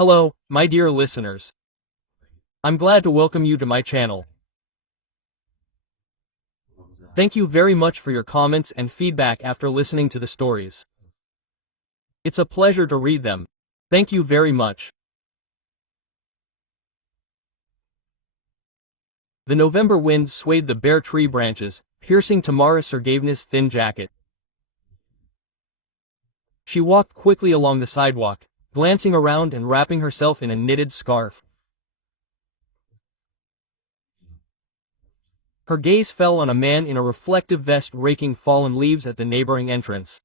Hello, my dear listeners. I'm glad to welcome you to my channel. Thank you very much for your comments and feedback after listening to the stories. It's a pleasure to read them. Thank you very much. The November wind swayed the bare tree branches, piercing Tamara Sergeyevna's thin jacket. She walked quickly along the sidewalk, glancing around and wrapping herself in a knitted scarf. Her gaze fell on a man in a reflective vest raking fallen leaves at the neighboring entrance.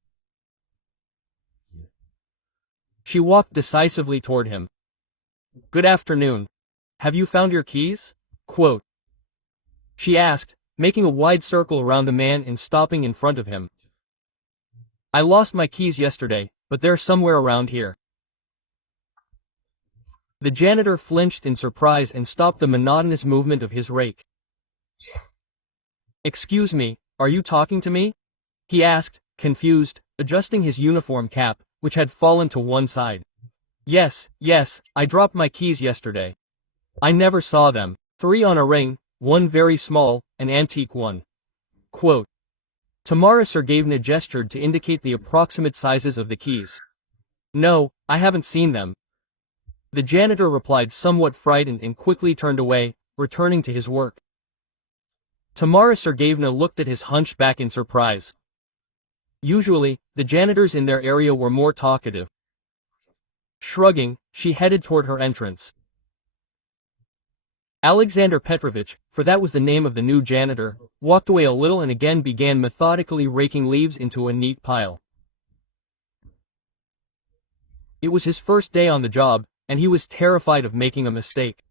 She walked decisively toward him. "Good afternoon. Have you found your keys?" Quote. She asked, making a wide circle around the man and stopping in front of him. "I lost my keys yesterday, but they're somewhere around here." The janitor flinched in surprise and stopped the monotonous movement of his rake. "Excuse me, are you talking to me?" he asked, confused, adjusting his uniform cap, which had fallen to one side. Yes, I dropped my keys yesterday. I never saw them. 3 on a ring, one very small, an antique one." Quote. Tamara Sergeyevna gestured to indicate the approximate sizes of the keys. "No, I haven't seen them." The janitor replied, somewhat frightened, and quickly turned away, returning to his work. Tamara Sergeyevna looked at his hunchback in surprise. Usually, the janitors in their area were more talkative. Shrugging, she headed toward her entrance. Alexander Petrovich, for that was the name of the new janitor, walked away a little and again began methodically raking leaves into a neat pile. It was his first day on the job, and he was terrified of making a mistake.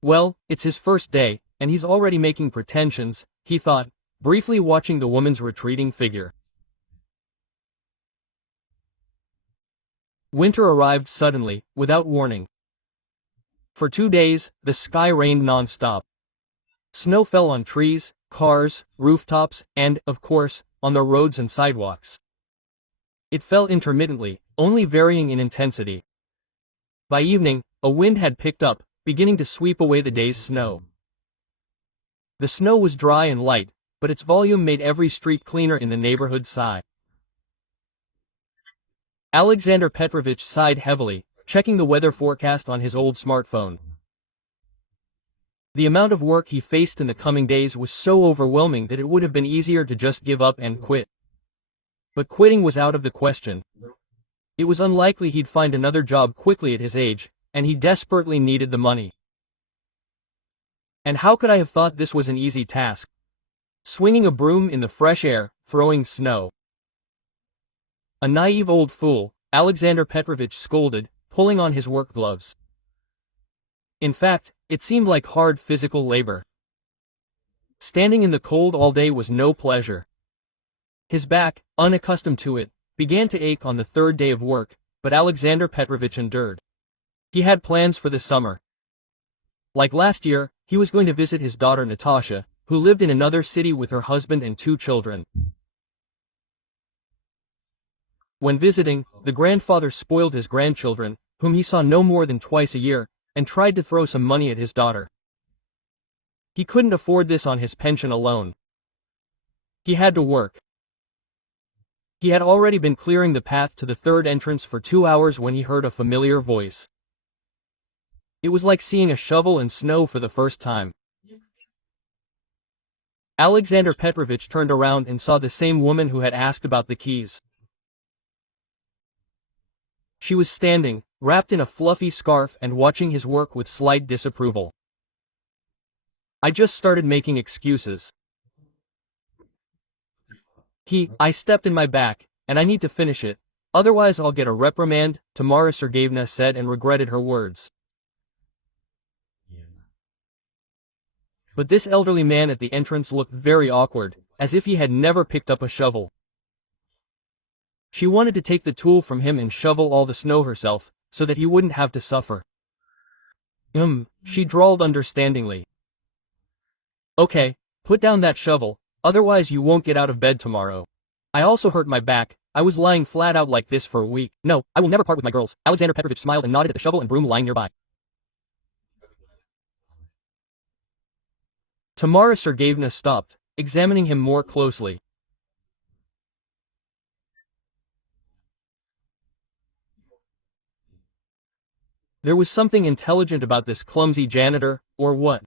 Well, it's his first day, and he's already making pretensions, he thought, briefly watching the woman's retreating figure. Winter arrived suddenly, without warning. For 2 days, the sky rained non-stop. Snow fell on trees, cars, rooftops, and, of course, on the roads and sidewalks. It fell intermittently, only varying in intensity. By evening, a wind had picked up, beginning to sweep away the day's snow. The snow was dry and light, but its volume made every street cleaner in the neighborhood sigh. Alexander Petrovich sighed heavily, checking the weather forecast on his old smartphone. The amount of work he faced in the coming days was so overwhelming that it would have been easier to just give up and quit. But quitting was out of the question. It was unlikely he'd find another job quickly at his age, and he desperately needed the money. And how could I have thought this was an easy task? Swinging a broom in the fresh air, throwing snow. A naive old fool, Alexander Petrovich scolded, pulling on his work gloves. In fact, it seemed like hard physical labor. Standing in the cold all day was no pleasure. His back, unaccustomed to it, began to ache on the 3rd day of work, but Alexander Petrovich endured. He had plans for the summer. Like last year, he was going to visit his daughter Natasha, who lived in another city with her husband and 2 children. When visiting, the grandfather spoiled his grandchildren, whom he saw no more than twice a year, and tried to throw some money at his daughter. He couldn't afford this on his pension alone. He had to work. He had already been clearing the path to the 3rd entrance for 2 hours when he heard a familiar voice. It was like seeing a shovel in snow for the first time. Alexander Petrovich turned around and saw the same woman who had asked about the keys. She was standing, wrapped in a fluffy scarf and watching his work with slight disapproval. "I just started making excuses. I stepped in my back, and I need to finish it, otherwise I'll get a reprimand," Tamara Sergeyevna said and regretted her words. But this elderly man at the entrance looked very awkward, as if he had never picked up a shovel. She wanted to take the tool from him and shovel all the snow herself, so that he wouldn't have to suffer. She drawled understandingly. "Okay, put down that shovel, otherwise you won't get out of bed tomorrow. I also hurt my back, I was lying flat out like this for a week. No, I will never part with my girls. Alexander Petrovich smiled and nodded at the shovel and broom lying nearby. Tamara Sergeyevna stopped, examining him more closely. There was something intelligent about this clumsy janitor, or what?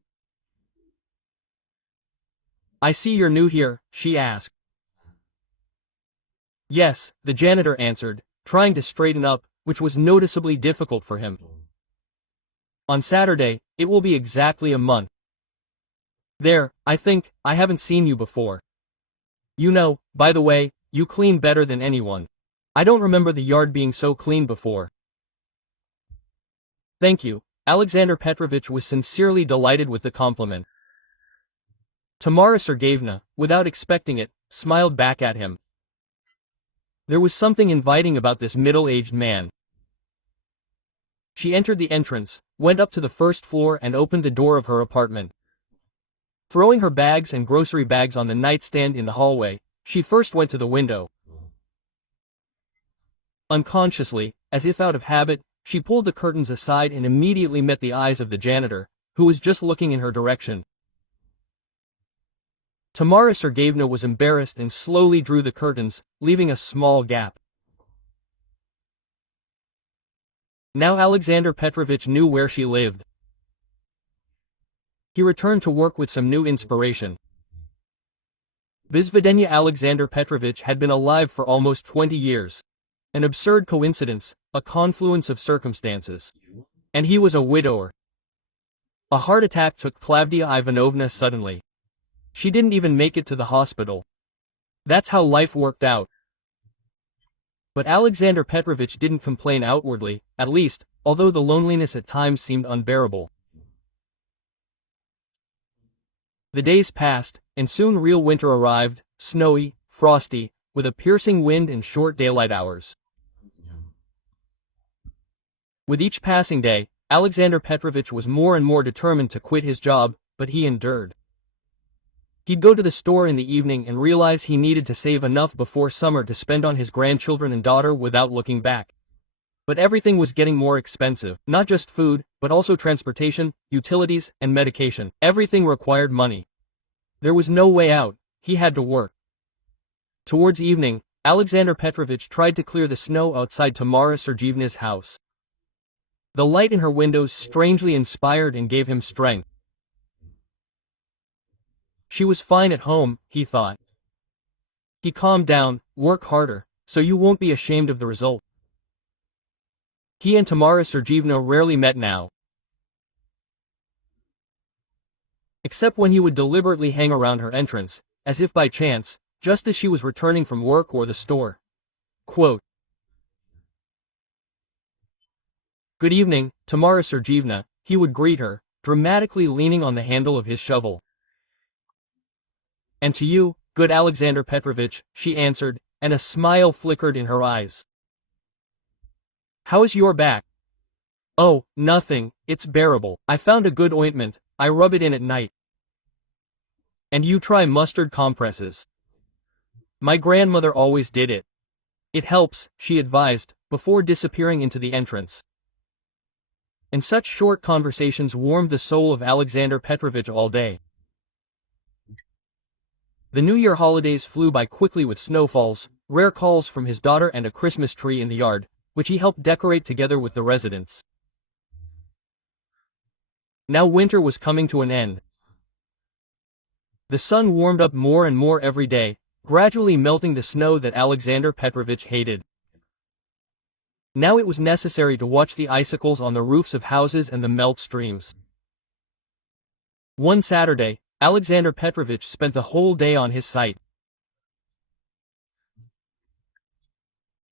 I see you're new here, she asked. Yes, the janitor answered, trying to straighten up, which was noticeably difficult for him. On Saturday, it will be exactly a month. There, I think, I haven't seen you before. You know, by the way, you clean better than anyone. I don't remember the yard being so clean before. Thank you. Alexander Petrovich was sincerely delighted with the compliment. Tamara Sergeyevna, without expecting it, smiled back at him. There was something inviting about this middle-aged man. She entered the entrance, went up to the first floor and opened the door of her apartment. Throwing her bags and grocery bags on the nightstand in the hallway, she first went to the window. Unconsciously, as if out of habit, she pulled the curtains aside and immediately met the eyes of the janitor, who was just looking in her direction. Tamara Sergeyevna was embarrassed and slowly drew the curtains, leaving a small gap. Now Alexander Petrovich knew where she lived. He returned to work with some new inspiration. Bizvedenia Alexander Petrovich had been alive for almost 20 years. An absurd coincidence, a confluence of circumstances. And he was a widower. A heart attack took Klavdia Ivanovna suddenly. She didn't even make it to the hospital. That's how life worked out. But Alexander Petrovich didn't complain outwardly, at least, although the loneliness at times seemed unbearable. The days passed, and soon real winter arrived, snowy, frosty, with a piercing wind and short daylight hours. With each passing day, Alexander Petrovich was more and more determined to quit his job, but he endured. He'd go to the store in the evening and realize he needed to save enough before summer to spend on his grandchildren and daughter without looking back. But everything was getting more expensive, not just food, but also transportation, utilities, and medication. Everything required money. There was no way out, he had to work. Towards evening, Alexander Petrovich tried to clear the snow outside Tamara Sergeyevna's house. The light in her windows strangely inspired and gave him strength. She was fine at home, he thought. He calmed down, work harder, so you won't be ashamed of the result. He and Tamara Sergeyevna rarely met now. Except when he would deliberately hang around her entrance, as if by chance, just as she was returning from work or the store. Quote, "Good evening, Tamara Sergeyevna," he would greet her, dramatically leaning on the handle of his shovel. "And to you, good Alexander Petrovich," she answered, and a smile flickered in her eyes. "How is your back?" "Oh, nothing, it's bearable. I found a good ointment, I rub it in at night." "And you try mustard compresses." "My grandmother always did it. It helps," she advised, before disappearing into the entrance. And such short conversations warmed the soul of Alexander Petrovich all day. The New Year holidays flew by quickly with snowfalls, rare calls from his daughter and a Christmas tree in the yard, which he helped decorate together with the residents. Now winter was coming to an end. The sun warmed up more and more every day, gradually melting the snow that Alexander Petrovich hated. Now it was necessary to watch the icicles on the roofs of houses and the melt streams. One Saturday, Alexander Petrovich spent the whole day on his site.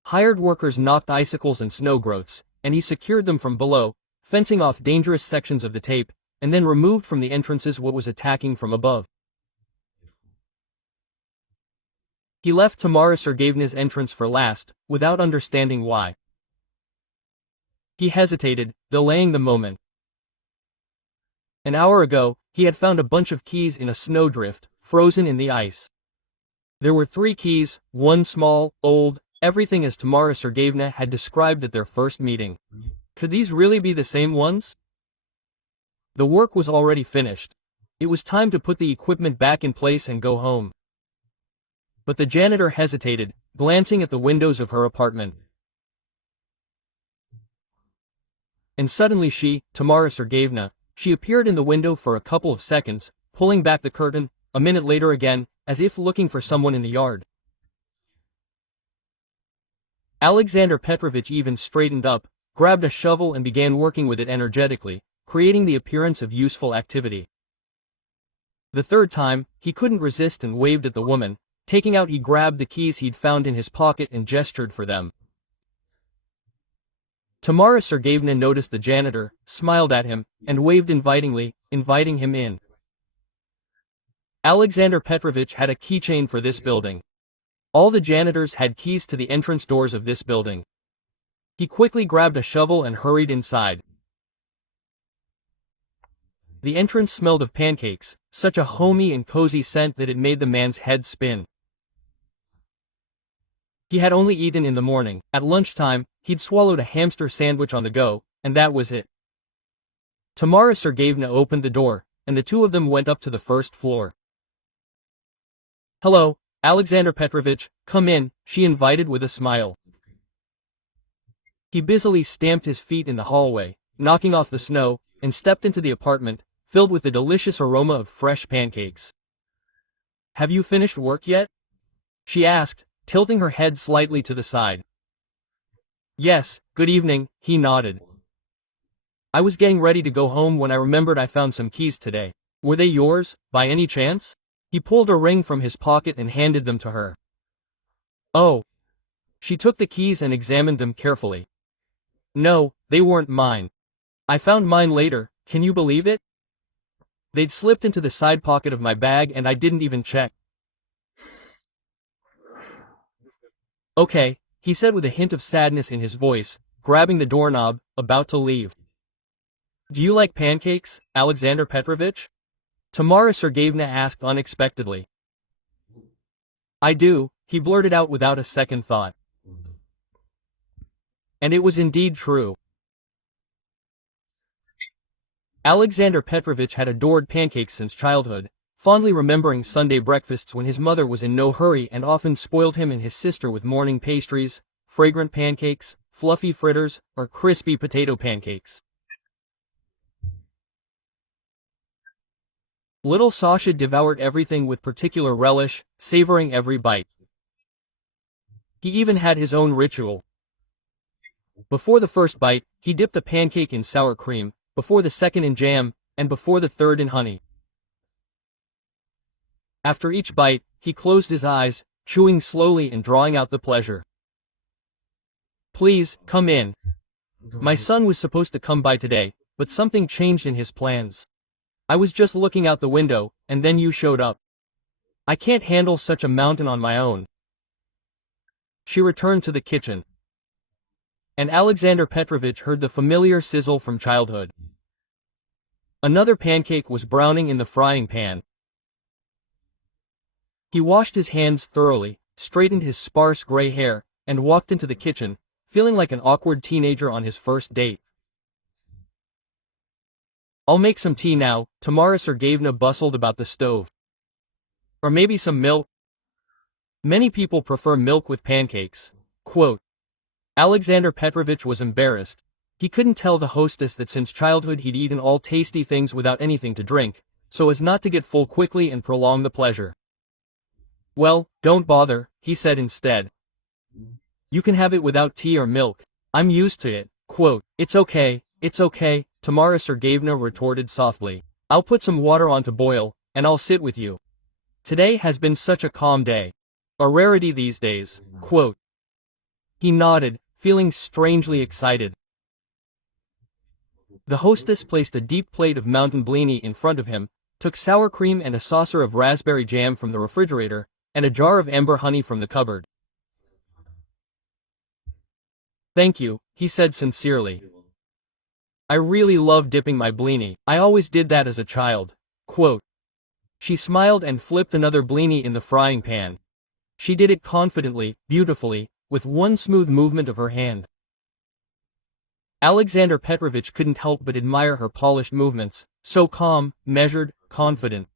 Hired workers knocked icicles and snow growths, and he secured them from below, fencing off dangerous sections of the tape, and then removed from the entrances what was attacking from above. He left Tamara Sergeyevna's entrance for last, without understanding why. He hesitated, delaying the moment. An hour ago, he had found a bunch of keys in a snowdrift, frozen in the ice. There were 3 keys, one small, old, everything as Tamara Sergeyevna had described at their first meeting. Could these really be the same ones? The work was already finished. It was time to put the equipment back in place and go home. But the janitor hesitated, glancing at the windows of her apartment. And suddenly Tamara Sergeyevna, she appeared in the window for a couple of seconds, pulling back the curtain, a minute later again, as if looking for someone in the yard. Alexander Petrovich even straightened up, grabbed a shovel and began working with it energetically, creating the appearance of useful activity. The third time, he couldn't resist and waved at the woman. Taking out, he grabbed the keys he'd found in his pocket and gestured for them. Tamara Sergeyevna noticed the janitor, smiled at him, and waved invitingly, inviting him in. Alexander Petrovich had a keychain for this building. All the janitors had keys to the entrance doors of this building. He quickly grabbed a shovel and hurried inside. The entrance smelled of pancakes, such a homey and cozy scent that it made the man's head spin. He had only eaten in the morning. At lunchtime, he'd swallowed a hamster sandwich on the go, and that was it. Tamara Sergeyevna opened the door, and the two of them went up to the first floor. "Hello, Alexander Petrovich, come in," she invited with a smile. He busily stamped his feet in the hallway, knocking off the snow, and stepped into the apartment, filled with the delicious aroma of fresh pancakes. "Have you finished work yet?" she asked, tilting her head slightly to the side. "Yes, good evening," he nodded. "I was getting ready to go home when I remembered I found some keys today. Were they yours, by any chance?" He pulled a ring from his pocket and handed them to her. "Oh." She took the keys and examined them carefully. "No, they weren't mine. I found mine later, can you believe it? They'd slipped into the side pocket of my bag and I didn't even check." "Okay," he said with a hint of sadness in his voice, grabbing the doorknob, about to leave. "Do you like pancakes, Alexander Petrovich?" Tamara Sergeyevna asked unexpectedly. "I do," he blurted out without a second thought. And it was indeed true. Alexander Petrovich had adored pancakes since childhood, fondly remembering Sunday breakfasts when his mother was in no hurry and often spoiled him and his sister with morning pastries, fragrant pancakes, fluffy fritters, or crispy potato pancakes. Little Sasha devoured everything with particular relish, savoring every bite. He even had his own ritual. Before the first bite, he dipped the pancake in sour cream, before the second in jam, and before the third in honey. After each bite, he closed his eyes, chewing slowly and drawing out the pleasure. "Please, come in. My son was supposed to come by today, but something changed in his plans. I was just looking out the window, and then you showed up. I can't handle such a mountain on my own." She returned to the kitchen. And Alexander Petrovich heard the familiar sizzle from childhood. Another pancake was browning in the frying pan. He washed his hands thoroughly, straightened his sparse gray hair, and walked into the kitchen, feeling like an awkward teenager on his first date. "I'll make some tea now," Tamara Sergeyevna bustled about the stove. "Or maybe some milk?" Many people prefer milk with pancakes. Quote. Alexander Petrovich was embarrassed. He couldn't tell the hostess that since childhood he'd eaten all tasty things without anything to drink, so as not to get full quickly and prolong the pleasure. "Well, don't bother," he said instead. "You can have it without tea or milk. I'm used to it." Quote. It's okay, Tamara Sergeyevna retorted softly. "I'll put some water on to boil, and I'll sit with you. Today has been such a calm day. A rarity these days." Quote. He nodded, feeling strangely excited. The hostess placed a deep plate of mountain blini in front of him, took sour cream and a saucer of raspberry jam from the refrigerator, and a jar of amber honey from the cupboard. "Thank you," he said sincerely. "I really love dipping my blini. I always did that as a child." Quote. She smiled and flipped another blini in the frying pan. She did it confidently, beautifully, with one smooth movement of her hand. Alexander Petrovich couldn't help but admire her polished movements, so calm, measured, confident.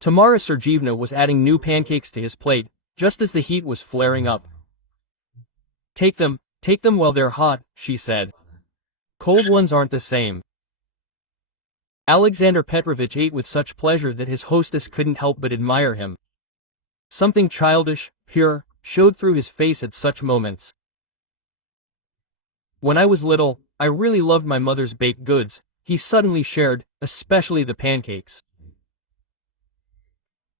Tamara Sergeevna was adding new pancakes to his plate, just as the heat was flaring up. Take them while they're hot," she said. "Cold ones aren't the same." Alexander Petrovich ate with such pleasure that his hostess couldn't help but admire him. Something childish, pure, showed through his face at such moments. "When I was little, I really loved my mother's baked goods," he suddenly shared, "especially the pancakes.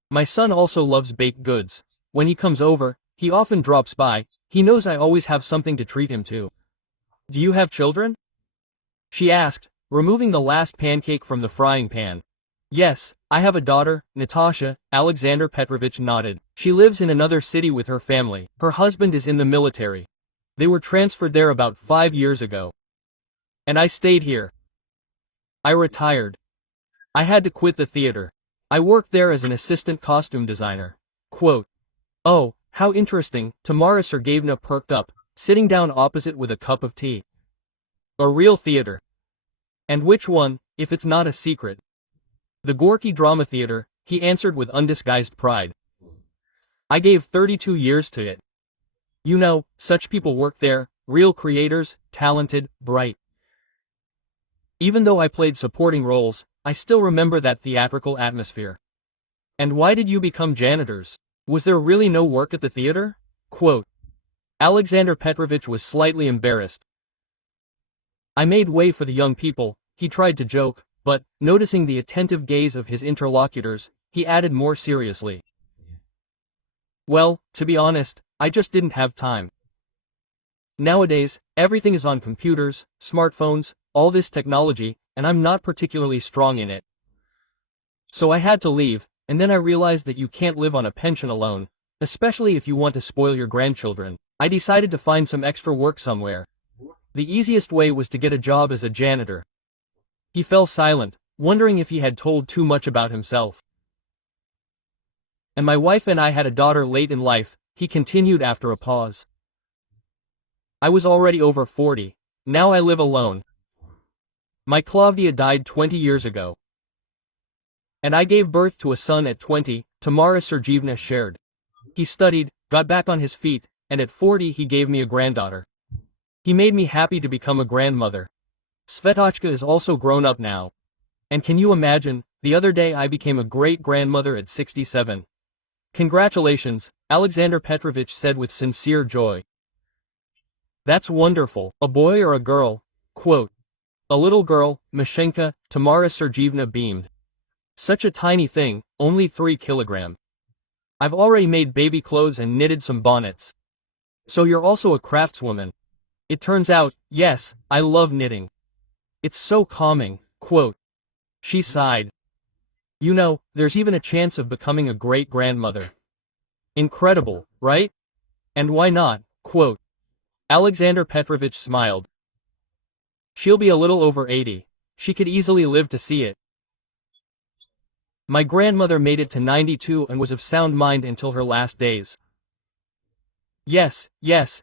My son also loves baked goods. When he comes over, he often drops by. He knows I always have something to treat him to." "Do you have children?" she asked, removing the last pancake from the frying pan. "Yes, I have a daughter, Natasha," Alexander Petrovich nodded. "She lives in another city with her family. Her husband is in the military. They were transferred there about 5 years ago. And I stayed here. I retired. I had to quit the theater. I worked there as an assistant costume designer." Quote. "Oh, how interesting," Tamara Sergeevna perked up, sitting down opposite with a cup of tea. "A real theater? And which one, if it's not a secret?" "The Gorky Drama Theater," he answered with undisguised pride. "I gave 32 years to it. You know, such people work there, real creators, talented, bright. Even though I played supporting roles, I still remember that theatrical atmosphere." "And why did you become janitors? Was there really no work at the theater?" Quote. Alexander Petrovich was slightly embarrassed. "I made way for the young people," he tried to joke, but, noticing the attentive gaze of his interlocutors, he added more seriously. "Well, to be honest, I just didn't have time. Nowadays, everything is on computers, smartphones, all this technology, and I'm not particularly strong in it. So I had to leave, and then I realized that you can't live on a pension alone, especially if you want to spoil your grandchildren. I decided to find some extra work somewhere. The easiest way was to get a job as a janitor." He fell silent, wondering if he had told too much about himself. "And my wife and I had a daughter late in life," he continued after a pause. "I was already over 40. Now I live alone. My Claudia died 20 years ago. And I gave birth to a son at 20, Tamara Sergeevna shared. He studied, got back on his feet, and at 40 he gave me a granddaughter. He made me happy to become a grandmother. Svetochka is also grown up now. And can you imagine, the other day I became a great-grandmother at 67. Congratulations," Alexander Petrovich said with sincere joy. "That's wonderful. A boy or a girl?" Quote. "A little girl, Mashenka," Tamara Sergeevna beamed. "Such a tiny thing, only 3 kilograms. I've already made baby clothes and knitted some bonnets." "So you're also a craftswoman?" "It turns out, yes, I love knitting. It's so calming." Quote. She sighed. "You know, there's even a chance of becoming a great-grandmother. Incredible, right? And why not?" Quote. Alexander Petrovich smiled. "She'll be a little over 80. She could easily live to see it. My grandmother made it to 92 and was of sound mind until her last days." Yes,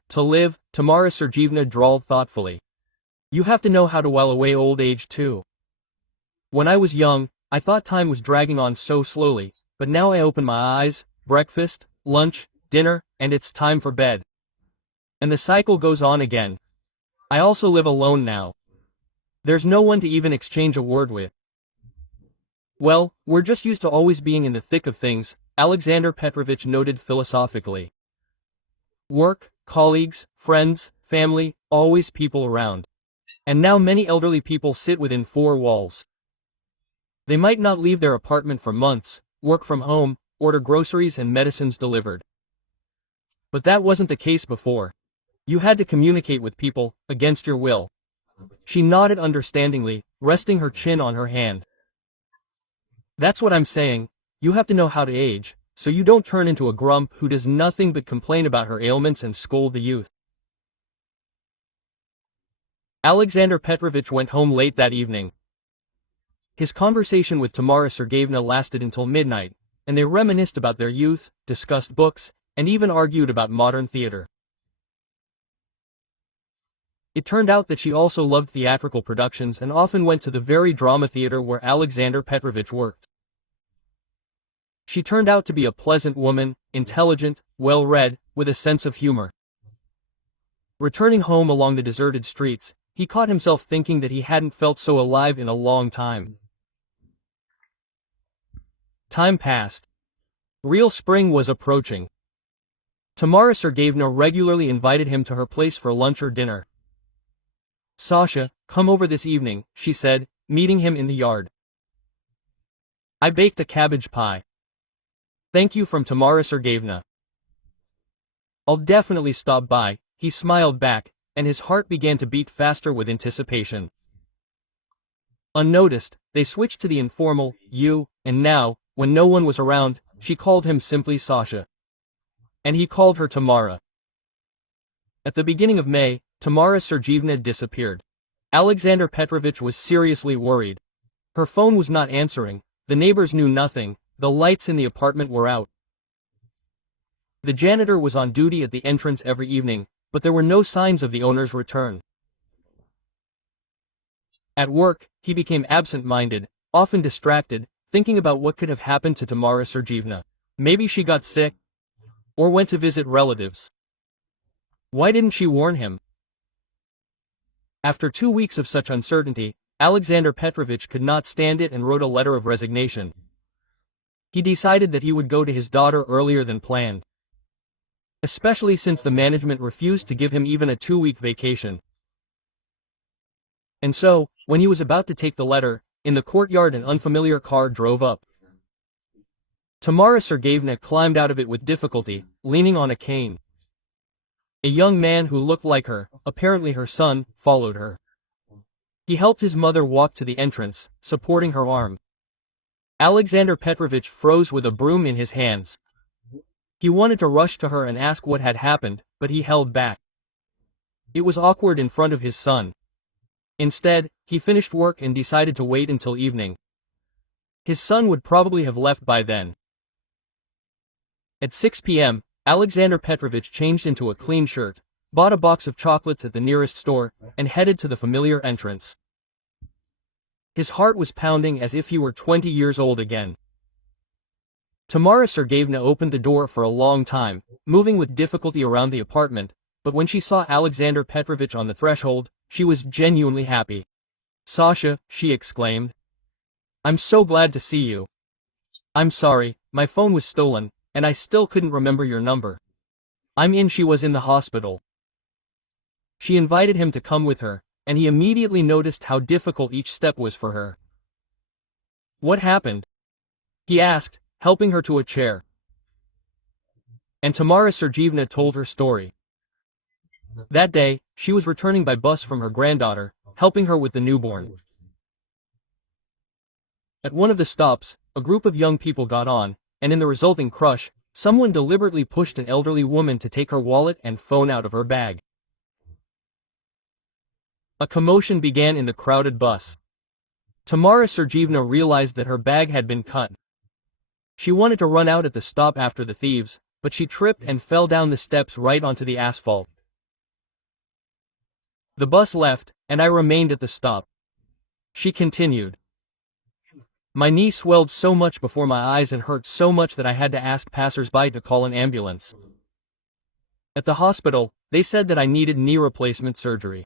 to live," Tamara Sergeevna drawled thoughtfully. "You have to know how to while away old age too. When I was young, I thought time was dragging on so slowly, but now I open my eyes, breakfast, lunch, dinner, and it's time for bed. And the cycle goes on again. I also live alone now. There's no one to even exchange a word with." "Well, we're just used to always being in the thick of things," Alexander Petrovich noted philosophically. "Work, colleagues, friends, family, always people around. And now many elderly people sit within 4 walls. They might not leave their apartment for months, work from home, order groceries and medicines delivered. But that wasn't the case before. You had to communicate with people, against your will." She nodded understandingly, resting her chin on her hand. "That's what I'm saying. You have to know how to age, so you don't turn into a grump who does nothing but complain about her ailments and scold the youth." Alexander Petrovich went home late that evening. His conversation with Tamara Sergeevna lasted until midnight, and they reminisced about their youth, discussed books, and even argued about modern theater. It turned out that she also loved theatrical productions and often went to the very drama theater where Alexander Petrovich worked. She turned out to be a pleasant woman, intelligent, well-read, with a sense of humor. Returning home along the deserted streets, he caught himself thinking that he hadn't felt so alive in a long time. Time passed. Real spring was approaching. Tamara Sergeyevna regularly invited him to her place for lunch or dinner. "Sasha, come over this evening," she said, meeting him in the yard. "I baked a cabbage pie." "Thank you," from Tamara Sergeyevna. "I'll definitely stop by," he smiled back, and his heart began to beat faster with anticipation. Unnoticed, they switched to the informal, you, and now, when no one was around, she called him simply Sasha. And he called her Tamara. At the beginning of May, Tamara Sergeyevna disappeared. Alexander Petrovich was seriously worried. Her phone was not answering, the neighbors knew nothing, the lights in the apartment were out. The janitor was on duty at the entrance every evening, but there were no signs of the owner's return. At work, he became absent-minded, often distracted, thinking about what could have happened to Tamara Sergeyevna. Maybe she got sick, or went to visit relatives. Why didn't she warn him? After 2 weeks of such uncertainty, Alexander Petrovich could not stand it and wrote a letter of resignation. He decided that he would go to his daughter earlier than planned, especially since the management refused to give him even a 2-week vacation. And so, when he was about to take the letter, in the courtyard an unfamiliar car drove up. Tamara Sergeyevna climbed out of it with difficulty, leaning on a cane. A young man who looked like her, apparently her son, followed her. He helped his mother walk to the entrance, supporting her arm. Alexander Petrovich froze with a broom in his hands. He wanted to rush to her and ask what had happened, but he held back. It was awkward in front of his son. Instead, he finished work and decided to wait until evening. His son would probably have left by then. At 6 p.m., Alexander Petrovich changed into a clean shirt, bought a box of chocolates at the nearest store, and headed to the familiar entrance. His heart was pounding as if he were 20 years old again. Tamara Sergeyevna opened the door for a long time, moving with difficulty around the apartment, but when she saw Alexander Petrovich on the threshold, she was genuinely happy. "Sasha," she exclaimed. "I'm so glad to see you. I'm sorry, my phone was stolen, and I still couldn't remember your number. She was in the hospital." She invited him to come with her, and he immediately noticed how difficult each step was for her. "What happened?" he asked, helping her to a chair. And Tamara Sergeyevna told her story. That day, she was returning by bus from her granddaughter, helping her with the newborn. At one of the stops, a group of young people got on, and in the resulting crush, someone deliberately pushed an elderly woman to take her wallet and phone out of her bag. A commotion began in the crowded bus. Tamara Sergeyevna realized that her bag had been cut. She wanted to run out at the stop after the thieves, but she tripped and fell down the steps right onto the asphalt. The bus left, and I remained at the stop. She continued. My knee swelled so much before my eyes and hurt so much that I had to ask passers-by to call an ambulance. At the hospital, they said that I needed knee replacement surgery.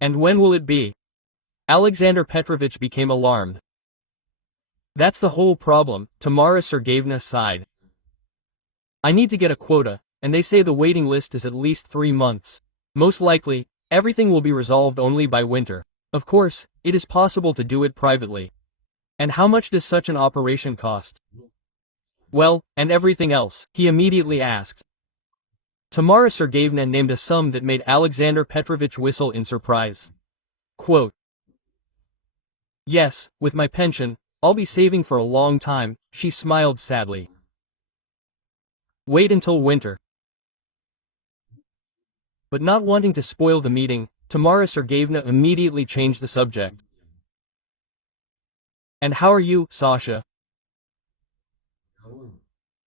And when will it be? Alexander Petrovich became alarmed. That's the whole problem, Tamara Sergeyevna sighed. I need to get a quota, and they say the waiting list is at least 3 months. Most likely, everything will be resolved only by winter. Of course, it is possible to do it privately. And how much does such an operation cost? Well, and everything else, he immediately asked. Tamara Sergeyevna named a sum that made Alexander Petrovich whistle in surprise. Quote, Yes, with my pension, I'll be saving for a long time, she smiled sadly. Wait until winter. But not wanting to spoil the meeting, Tamara Sergeyevna immediately changed the subject. And how are you, Sasha?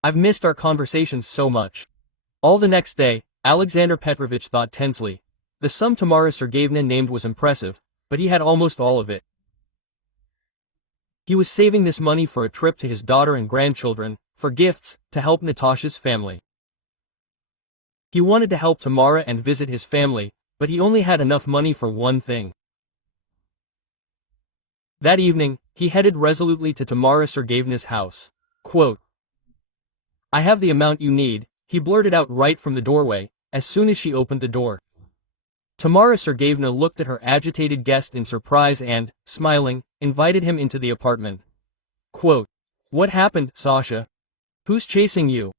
I've missed our conversations so much. All the next day, Alexander Petrovich thought tensely. The sum Tamara Sergeyevna named was impressive, but he had almost all of it. He was saving this money for a trip to his daughter and grandchildren, for gifts, to help Natasha's family. He wanted to help Tamara and visit his family, but he only had enough money for one thing. That evening, he headed resolutely to Tamara Sergeyevna's house. Quote, "I have the amount you need," he blurted out right from the doorway, as soon as she opened the door. Tamara Sergeyevna looked at her agitated guest in surprise and, smiling, invited him into the apartment. Quote, "What happened, Sasha? Who's chasing you?"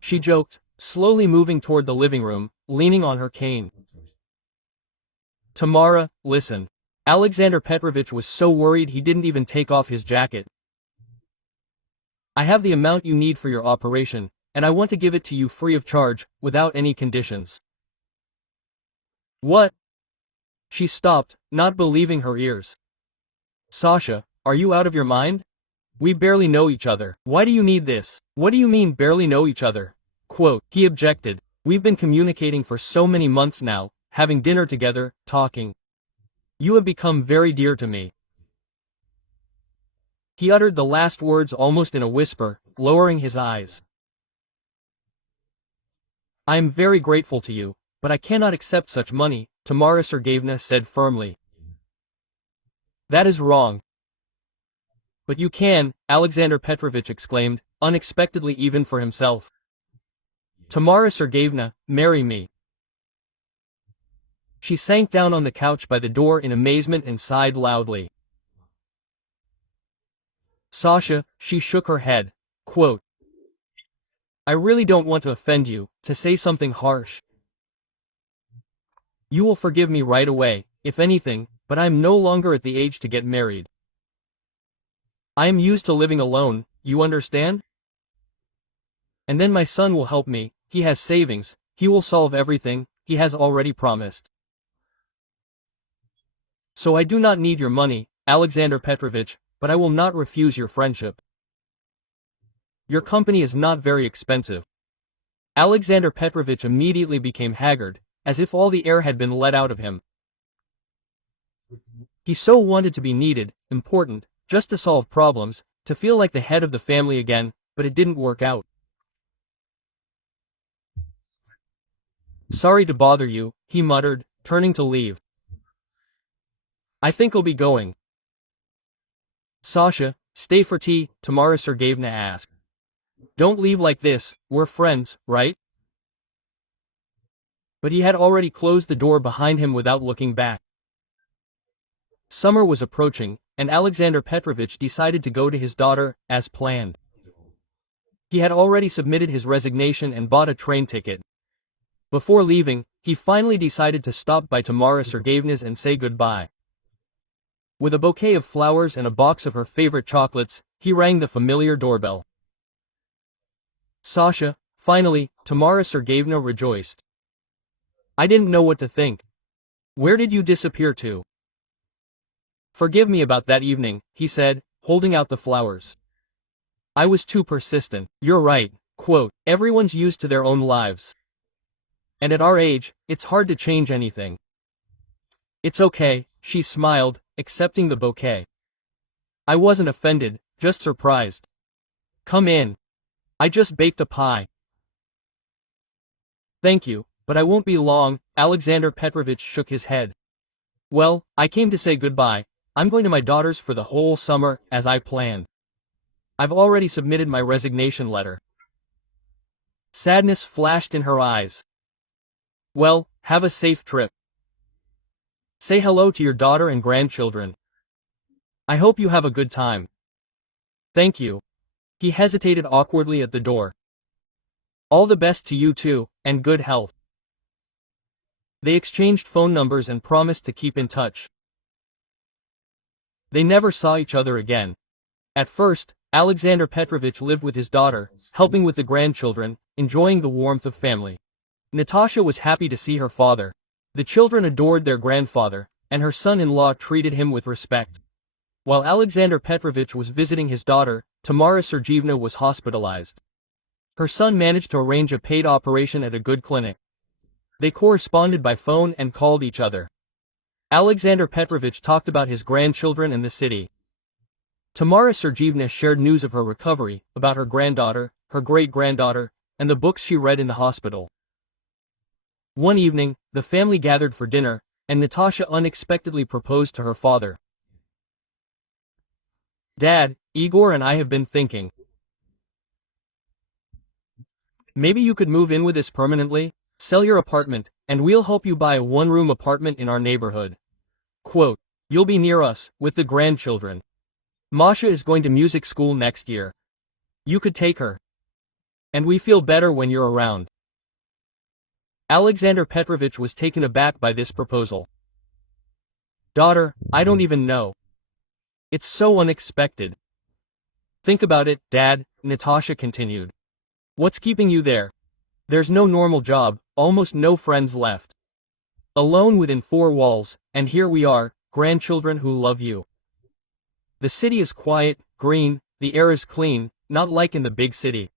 She joked, slowly moving toward the living room, leaning on her cane. "Tamara, listen." Alexander Petrovich was so worried he didn't even take off his jacket. "I have the amount you need for your operation, and I want to give it to you free of charge, without any conditions." "What?" She stopped, not believing her ears. "Sasha, are you out of your mind? We barely know each other. Why do you need this?" "What do you mean barely know each other?" Quote, he objected. "We've been communicating for so many months now, having dinner together, talking. You have become very dear to me." He uttered the last words almost in a whisper, lowering his eyes. "I am very grateful to you, but I cannot accept such money," Tamara Sergeyevna said firmly. "That is wrong." "But you can," Alexander Petrovich exclaimed, unexpectedly even for himself. "Tamara Sergeyevna, marry me." She sank down on the couch by the door in amazement and sighed loudly. "Sasha," she shook her head. Quote, "I really don't want to offend you, to say something harsh. You will forgive me right away, if anything, but I am no longer at the age to get married. I am used to living alone, you understand? And then my son will help me, he has savings, he will solve everything, he has already promised. So I do not need your money, Alexander Petrovich, but I will not refuse your friendship. Your company is not very expensive." Alexander Petrovich immediately became haggard, as if all the air had been let out of him. He so wanted to be needed, important, just to solve problems, to feel like the head of the family again, but it didn't work out. "Sorry to bother you," he muttered, turning to leave. "I think I'll be going." "Sasha, stay for tea?" Tamara Sergeyevna asked. "Don't leave like this, we're friends, right?" But he had already closed the door behind him without looking back. Summer was approaching, and Alexander Petrovich decided to go to his daughter, as planned. He had already submitted his resignation and bought a train ticket. Before leaving, he finally decided to stop by Tamara Sergeyevna's and say goodbye. With a bouquet of flowers and a box of her favorite chocolates, he rang the familiar doorbell. "Sasha," finally, Tamara Sergeyevna rejoiced. "I didn't know what to think. Where did you disappear to?" "Forgive me about that evening," he said, holding out the flowers. "I was too persistent." "You're right." Quote, "Everyone's used to their own lives. And at our age, it's hard to change anything." "It's okay," she smiled, accepting the bouquet. "I wasn't offended, just surprised. Come in. I just baked a pie." "Thank you, but I won't be long," Alexander Petrovich shook his head. "Well, I came to say goodbye. I'm going to my daughter's for the whole summer, as I planned. I've already submitted my resignation letter." Sadness flashed in her eyes. "Well, have a safe trip. Say hello to your daughter and grandchildren. I hope you have a good time." "Thank you." He hesitated awkwardly at the door. "All the best to you too, and good health." They exchanged phone numbers and promised to keep in touch. They never saw each other again. At first, Alexander Petrovich lived with his daughter, helping with the grandchildren, enjoying the warmth of family. Natasha was happy to see her father. The children adored their grandfather, and her son-in-law treated him with respect. While Alexander Petrovich was visiting his daughter, Tamara Sergeyevna was hospitalized. Her son managed to arrange a paid operation at a good clinic. They corresponded by phone and called each other. Alexander Petrovich talked about his grandchildren and the city. Tamara Sergeyevna shared news of her recovery, about her granddaughter, her great-granddaughter, and the books she read in the hospital. One evening, the family gathered for dinner, and Natasha unexpectedly proposed to her father. "Dad, Igor and I have been thinking. Maybe you could move in with us permanently, sell your apartment, and we'll help you buy a one-room apartment in our neighborhood. Quote, you'll be near us, with the grandchildren. Masha is going to music school next year. You could take her. And we feel better when you're around." Alexander Petrovich was taken aback by this proposal. "Daughter, I don't even know. It's so unexpected." "Think about it, Dad," Natasha continued. "What's keeping you there? There's no normal job, almost no friends left. Alone within four walls, and here we are, grandchildren who love you. The city is quiet, green, the air is clean, not like in the big city."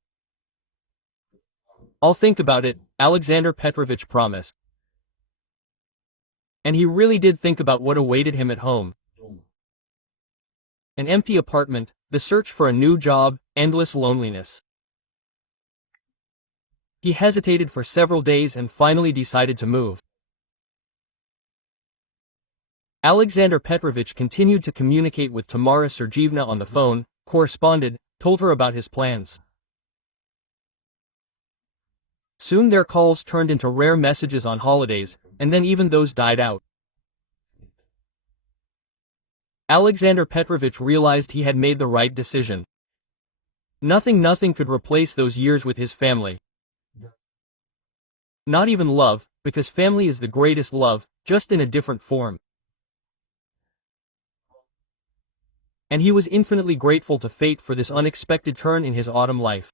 "I'll think about it," Alexander Petrovich promised. And he really did think about what awaited him at home. An empty apartment, the search for a new job, endless loneliness. He hesitated for several days and finally decided to move. Alexander Petrovich continued to communicate with Tamara Sergeyevna on the phone, corresponded, told her about his plans. Soon their calls turned into rare messages on holidays, and then even those died out. Alexander Petrovich realized he had made the right decision. Nothing could replace those years with his family. Not even love, because family is the greatest love, just in a different form. And he was infinitely grateful to fate for this unexpected turn in his autumn life.